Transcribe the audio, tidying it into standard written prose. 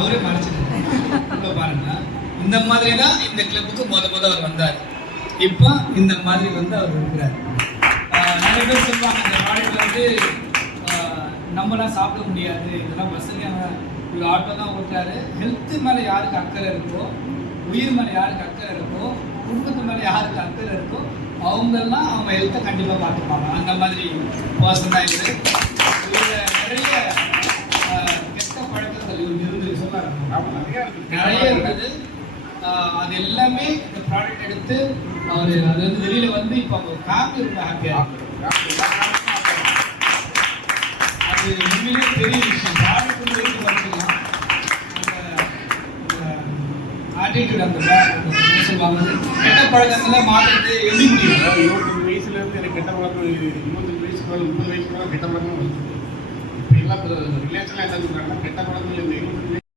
அவரே மறைச்சிட்டாரு. பாருங்க, இந்த மாதிரி தான் இந்த கிளப்புக்கு முத அவர் வந்தார். இப்போ இந்த மாதிரி வந்து அவர் இருக்கிறார். நிறைய பேர் சொல்லுவாங்க இந்த ப்ராடக்ட் வந்து நம்மளாம் சாப்பிட முடியாது, இதெல்லாம் வசதியான ஒரு ஆட்டோ தான் ஓட்டுறாரு. ஹெல்த்து மேலே யாருக்கு அக்கறை இருக்கோ, உயிர் மேலே யாருக்கு அக்கறை இருக்கோ, குடும்பத்து மேலே யாருக்கு அக்கறை இருக்கோ அவங்கெல்லாம் அவங்க ஹெல்த்தை கண்டிப்பாக பார்த்துப்பாங்க. அந்த மாதிரி பர்சன் தான் இது. இதில் நிறைய கெட்ட பழக்கங்கள் இருந்து நிறைய இருக்குது. அது எல்லாமே இந்த ப்ராடக்ட் எடுத்து அவர் அது வந்து வெளியில் வந்து இப்போ அவங்க ஃபேமிலி ரொம்ப ஹாப்பியாக இருக்கு. அது உண்மையிலே பெரிய விஷயம். ப்ராடக்ட் வந்து எடுத்து வச்சுக்கலாம். ஆட்டிடியூட் அந்த சொல்லுவாங்க கெட்ட பழக்கங்களை மாற்றுறது எப்படி முடியும்? 25 வயசுலேருந்து எனக்கு கெட்ட பழக்கம், 25 வயசுக்கு மேலே 30 வயசுக்கு மேலே கெட்ட பழக்கம் வந்துச்சு. இப்போ எல்லாம் ரிலேஷன்லாம் என்ன சொல்கிறாங்கன்னா கெட்ட பழக்கம் இந்த 25